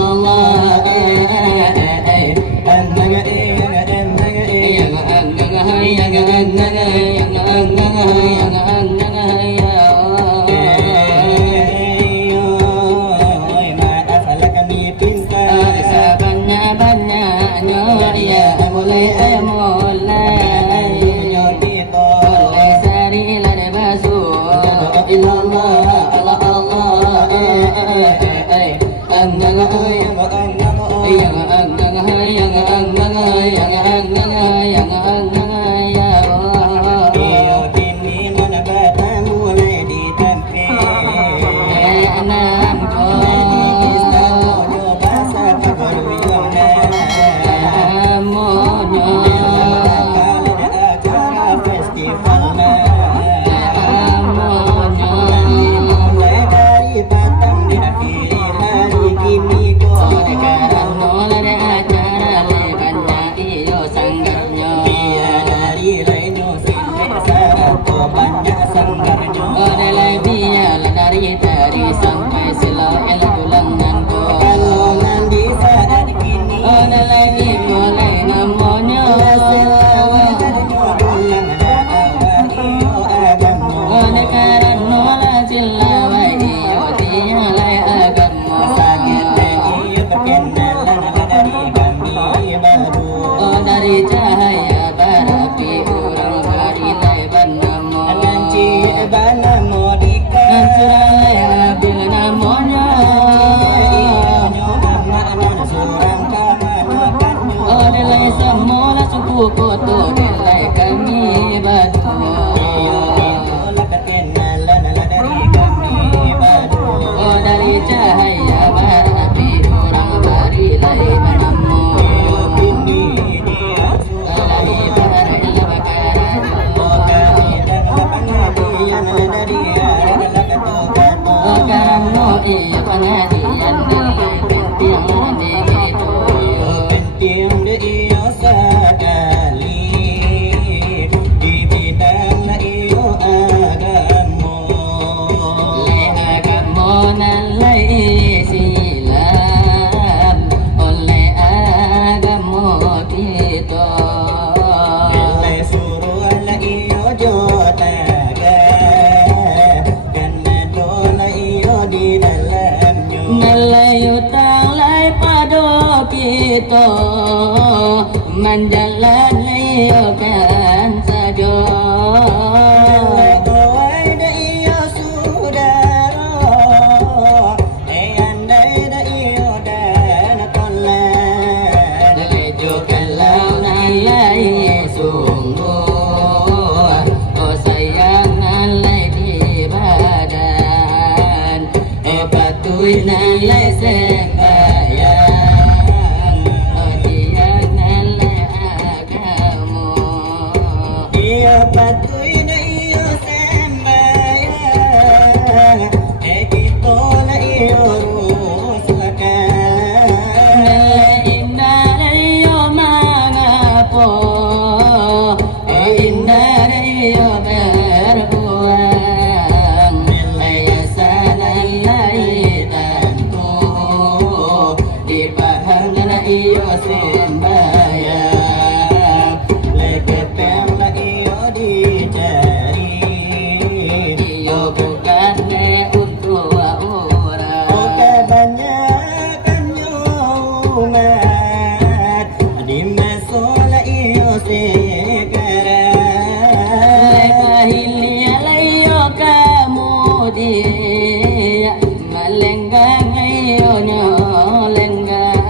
Allah menjalani kan saja nalai sembahyang tiang nalai agama ia patuhi na iyo sembahyang kita na iyo rusakan inna na iyo mangapo inna na iyo berbuang ayasan alai iyo sembahyang leketeng la iyo dicari iyo bukan untuk orang kebanyakan umat di masalah iyo sekarang kahilia la iyo kemudian melenggang iyo nyolenggang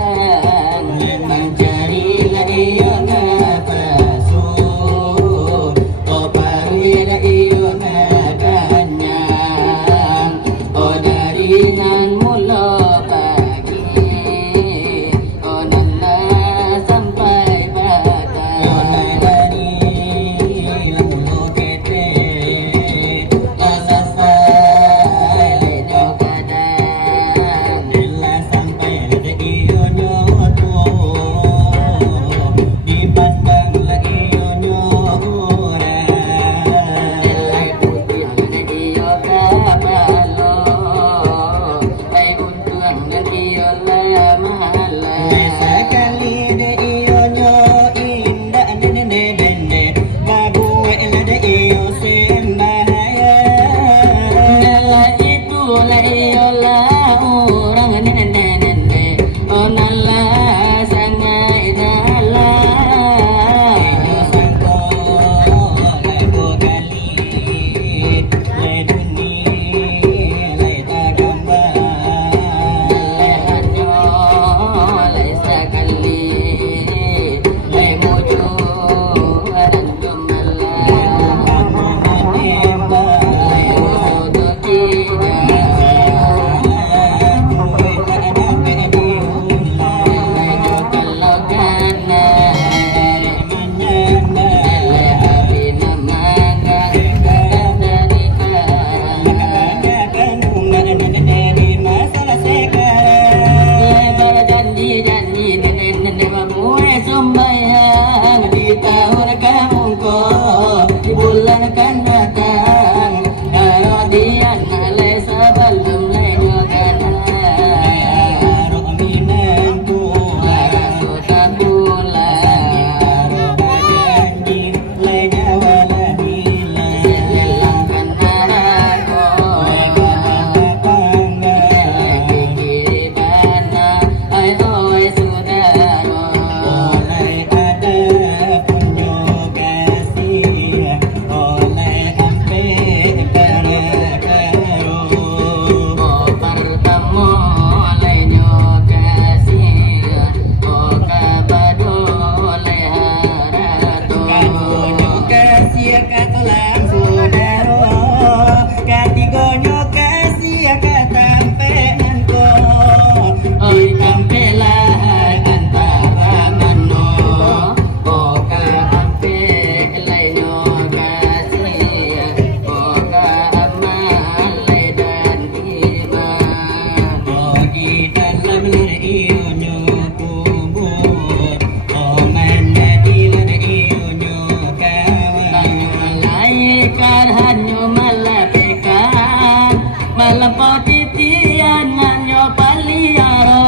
titian nganyo paliaro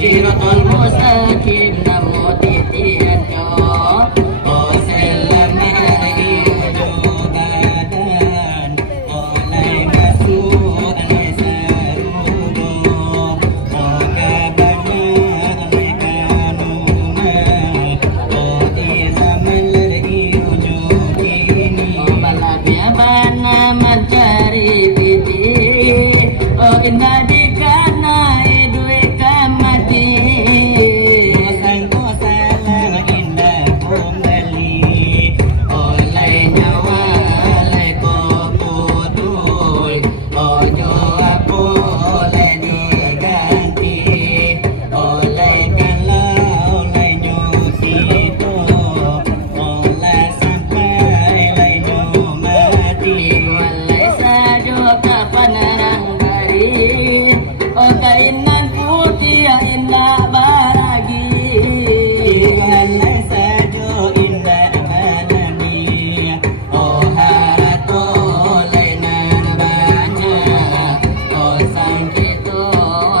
siratal mustaqim namo titian yo oh selama ijo badan oleh masuk alai sarugo oh kabana alai kanuna oh di zaman ijo kini oh balabia bana mencari piti oh indah dikana idui kamati sangko salam indah kembali oleh nyawa oleh koputui ojo aku oleh diganti oleh kalau oleh nyusito oleh sampai oleh nyomati oleh sajo kapan rang dari oh kainan putih indah baragi oleh sajo indah manani oh harato oleh nan banyak oh sangkito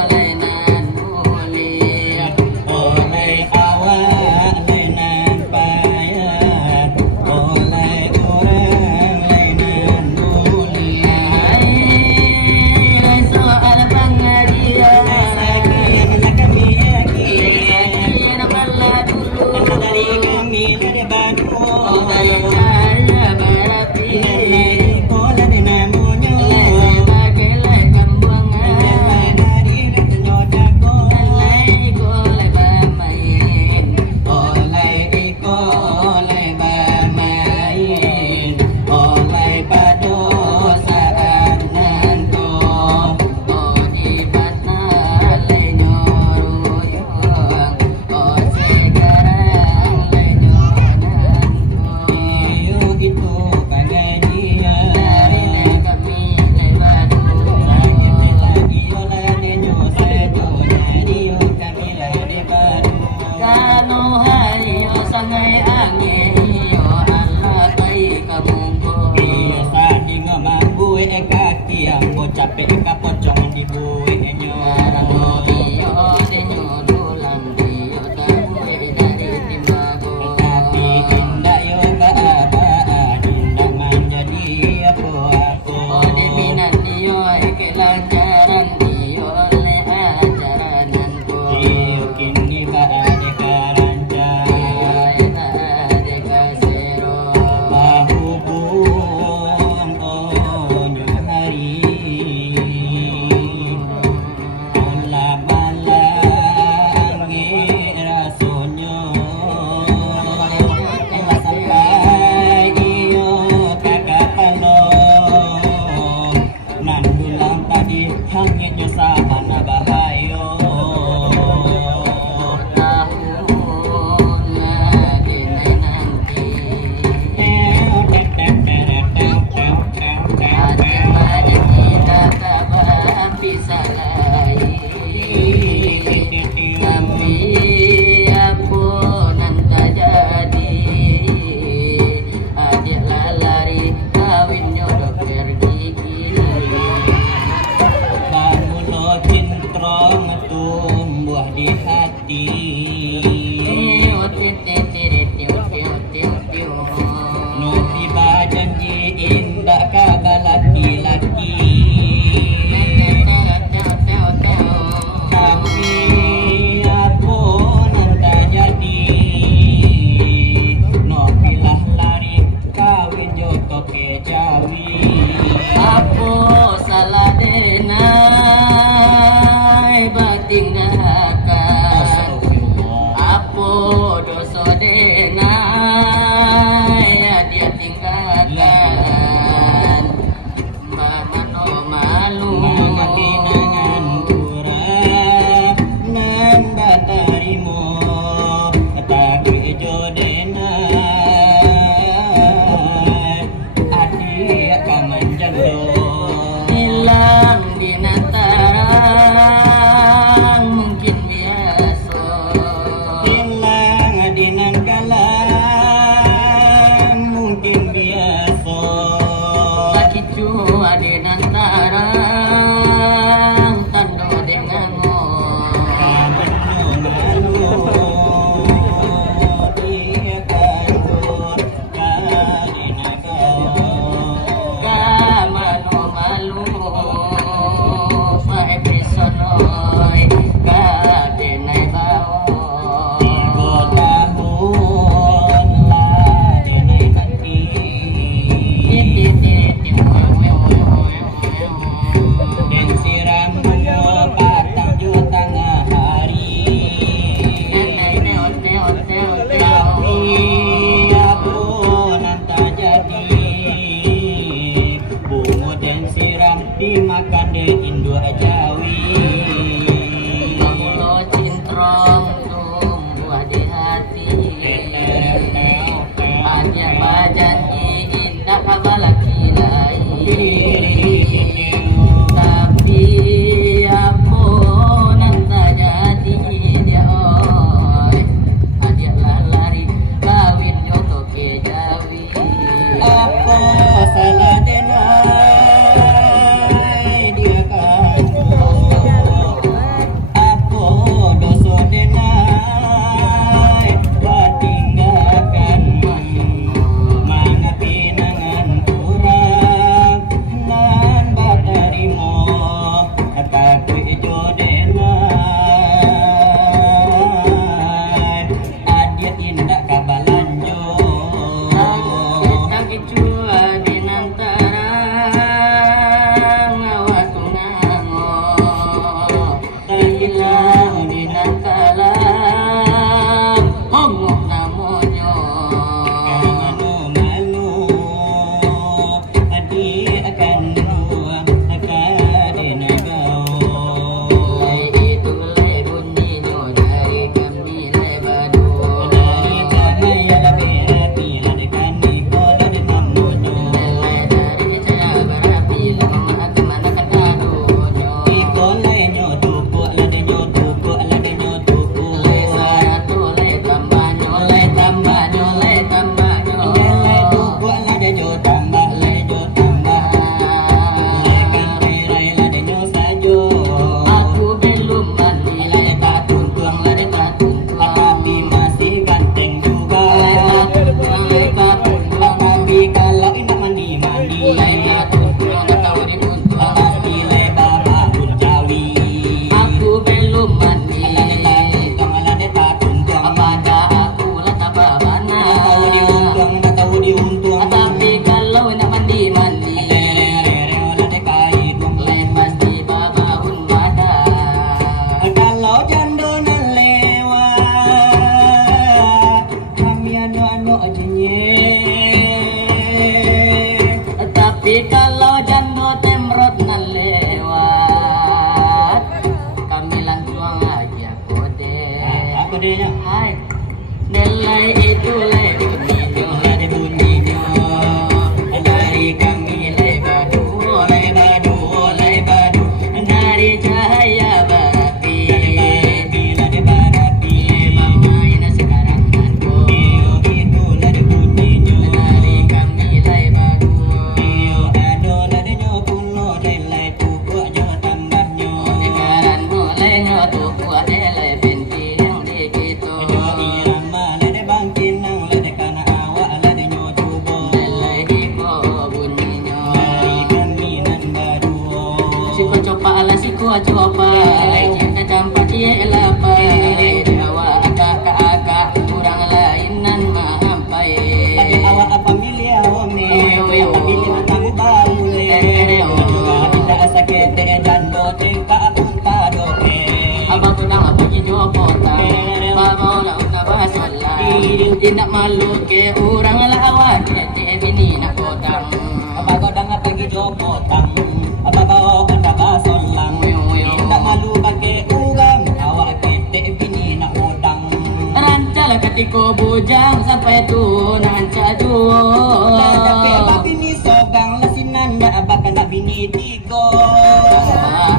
oleh nan mulia oleh awak oleh nan payah oleh orang oleh nan mulia soal pengajian kami yakin bala dulu dari kami dari Bandung oh dari saya berapi pola di namunyo sebagai lekam buangan dari nyodako oleh oleh bamain oleh iko oleh bamain oleh pado saat nanto oh di batna oleh nyoruyong oh sekarang oleh nyoranto iyo gitu pengajian dari kami lewat lagi oleh denyo sedo nyario kami lagi baru kanu hayo sangai angin yo Allah baik kamungko biasa di ngamambu kaki yang capek kapocong di bue nyo iyo denyo dulang dio tamu dari timbago tapi indah yo keadaan indah menjadi aku oh deminan dio kelancaran dio oleh ajaran nanku iyo kini baade karanca ade kasero bahubung oh nyari ola balangi rasonyo ela sampai iyo kakak palo nandulang tadi hangitnya sabana bahayo tahun ladine nanti ada tidak kabar bisa lagi tapi apa nanti jadi adik lalari kawin nyodok pergi bamulo cintrong tumbuh di hati nuti bajanji indah kabar laki-laki tapi apa nanti jadi no pilah lari kawin joto kejawi apa salah denai bating dahakan apa dosa adanya. Hai, nilai itu lay bunyinya, Ada bunyinya dari kami lay badu, lay badu, lay badu. dari cahaya berapi, Lay barapi, mamain sekarang aku. itu ada bunyinya. Dari kami lay badu, Ado adanya pulo lay tuku aja tambahnya. sekarang mulai nyotu kuat lay binti yang dikitu. Irama lade bangkinang lade kana awak lade nyotubo. Nilai iko bunyinya. Dari kami nan badu. Siko coba ala siko coba, cinta campak cie lapa, dawa agak kurang lainan mampai. Tapi awak apa milih awak me? Pilih tamu baru le. Tidak sakit dan dote ka punta dope. Abang tudang apa kijo kota, baba ula una basola. Tidak malu ke orang lawan, te bini nak kodang. Apa godang apa lagi jopotang? Apa bawa kata basolang? Tidak malu pakai urang. Awak kete bini nak odang. Rancal ketiko bujang sampai tu nanca juo. Tapi apa bini sogang lasinan dah abak nak bini tigo.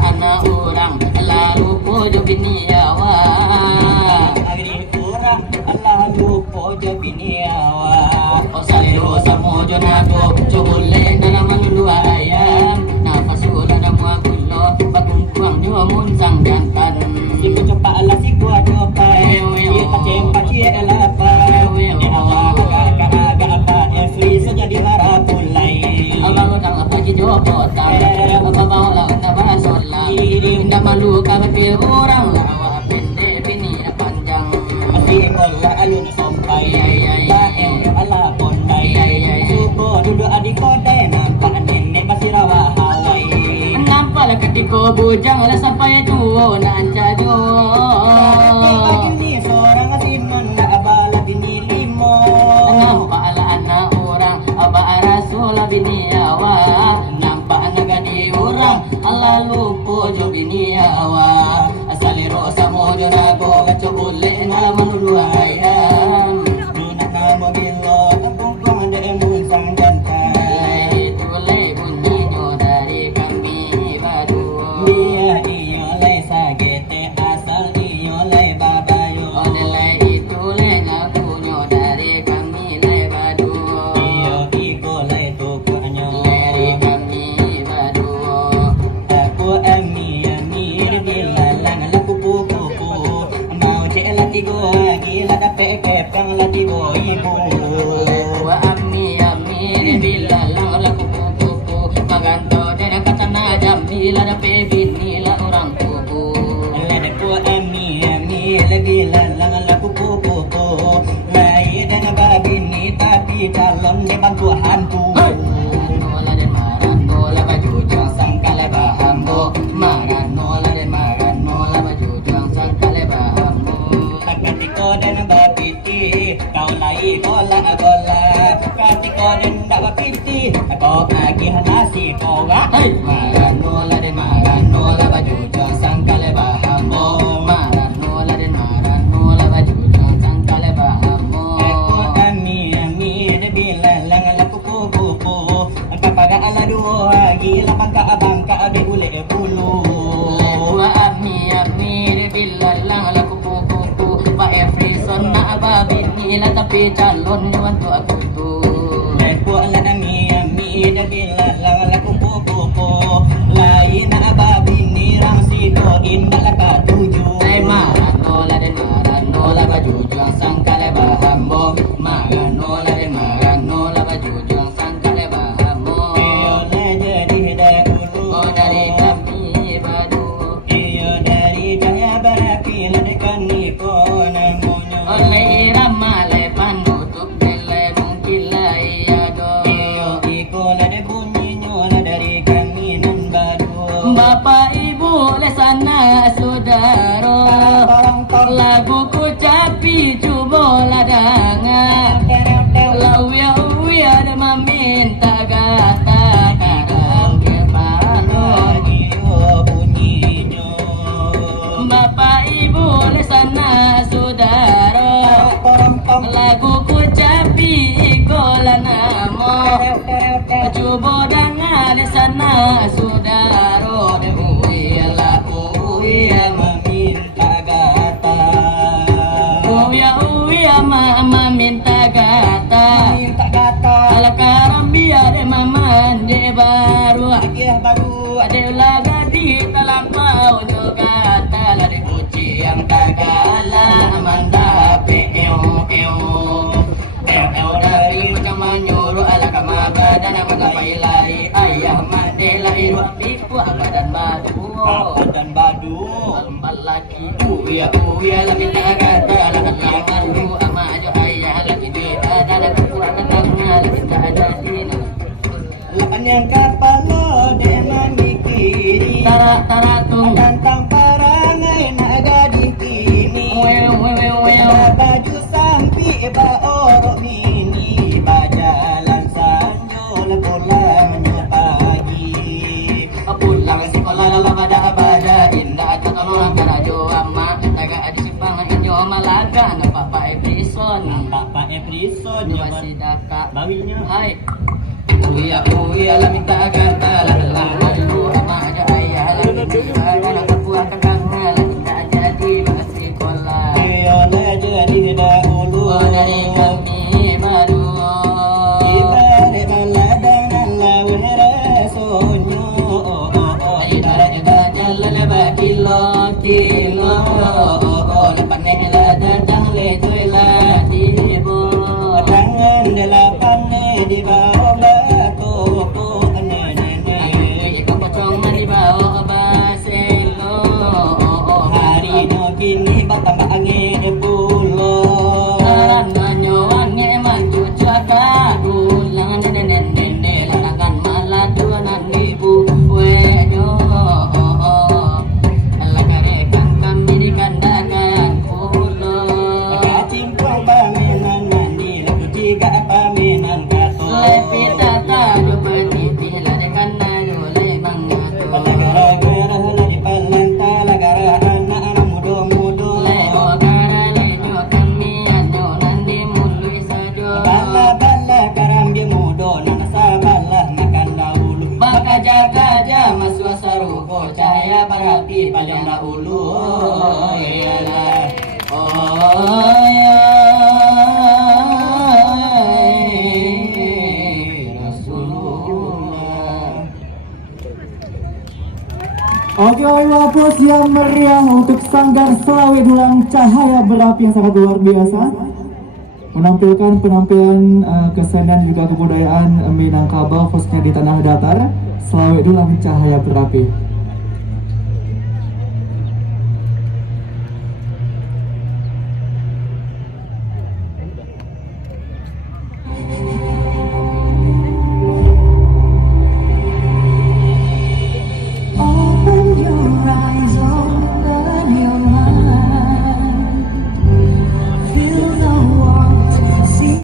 Anak orang lalu pujo bini awak. Agri kurang Allah lupa je bini awak. O saliru samojo nato cubule dalam dua ayam. Nafas udah ada muak kulo pagungkuang nyomun sang jantan. Siku coba Allah siku coba. Dia pace elapa. Dia awak agak apa every saja di harapulai. Abang udang apa kijo kota, apa bawa laut apa sola. Indah malu kabatil orang lawa pendek bini panjang. Masih kola alun sampai. Bae Allah kondai. Suko duduk adik kodai nampak nenek masih rawa Hawaii. Nampaklah ketiko bujang lah sampai juo nanca juo. Ini seorang asinon nak abala bini limo. Nampaklah anak orang abah rasul bini awak. Nampak naga di orang Allah lupa jo bini awak. Asaliro samojo nago gaco boleh ngalaman dua ayam. Minat nama bilo Kumpung ada emun sang jantan. Itu lay bunyinya dari kami badu. Dia iyo lay sagete asal iyo lay babayo. Oh nilai itu lay ngakunya dari kami lay badu. Iyo iko lay tukuanyo. Dari kami badu. Aku ami bilalang laku pupu. Mau cek latigo gila dape kepang latigo ibu. Wa ami bilalang laku kuku maganto dari kata najam bila dape bini lah orang kuku. Aku ami lebih lalang laku pupu. Lain dan babi ni tapi calon di bangku hantu. Maranola dan maranola baju jang sangkale bahambo. Maranola dan maranola baju jang sangkale bahambo. Katiko dan bapiti kau lai gola gola. Katiko dan bapiti kau agi nasi koga. Hai maranola dan maranola baju jang sangkale bahambo. Maranola dan maranola baju jang sangkale bahambo. Aku ami bilalang laku pupu. Kapada ala dua gila bangka ade ule bulu. Wa ami bilalang laku kuku pa every son na ababin nila tapi calon nyuan tu aku tu. Aku ala ami bilalang laku pupu. Lain babi ni rang sido indah laka tuju. Ay maranola dan maranola baju juang sangkale bahambo. Maranola dan maranola baju juang sangkale bahambo. Iyo jadi dahulu. Oh dari kami badu. Iyo dari cahaya berapi ledekan niko namonyo. Oleh irama le panutup nilai mungkin lah iya do. Iyo iko lede bunyinya dari kami nan badu. Bapak ibu le sana saudara. Lagu ku capi cuba ladangan. Lawia ada meminta gata kadang kepala. Iyo bunyinya. Bapak ibu le sana saudara. subuh dengan sana saudara de uya la uya meminta gata uya mama minta gata minta gata ala karambia de maman de baru dia baru ade laga di talampau juga tala de kuci yang tagala amanda peo dari macam menyuruh ala kama badan magapailai ayah mandela iru piku abadan badu dan badu malaki uya lagi tagata ala kanangan ama ajo ayah lagi di ada kekuatan tangan lagi tak ada dina lapan yang kapalo de memikiri tara tung tentang parangai naga di kini baju sampai baoro mini bajalan sanjol pulangnya pagi pulang sekolah lala bada indah atau orang karajo ama taga adi simpangan inyo malaga na papa Ebrison Pak Ebrison masih daka bawinya hai uya la minta gata la lalu ama aja ayah lagi ada na kapua kakang la minta jadi masih sekolah dia jadi dahulu dari kami baru ibare baladanan lawera sonyo ibare bajal bakilo kilo lepannya la datang le toila dibo tangan delapan di bawah batu hari no kini batang angin pulo kacimpung paminan mandi lagu tiga paminan kato palagara merah lagi palanta lagara anak mudo bala karambi mudo nasa bala makan dahulu Baka jaga jama suasaru cahaya berarti paling dahulu iyalah Rasulullah. Oke, aplaus yang meriah untuk Sanggar Selawe Dulang Cahaya Berapi yang sangat luar biasa, menampilkan penampilan kesenian juga kebudayaan Minangkabau khususnya di tanah datar. Selawe Dulang Cahaya Berapi.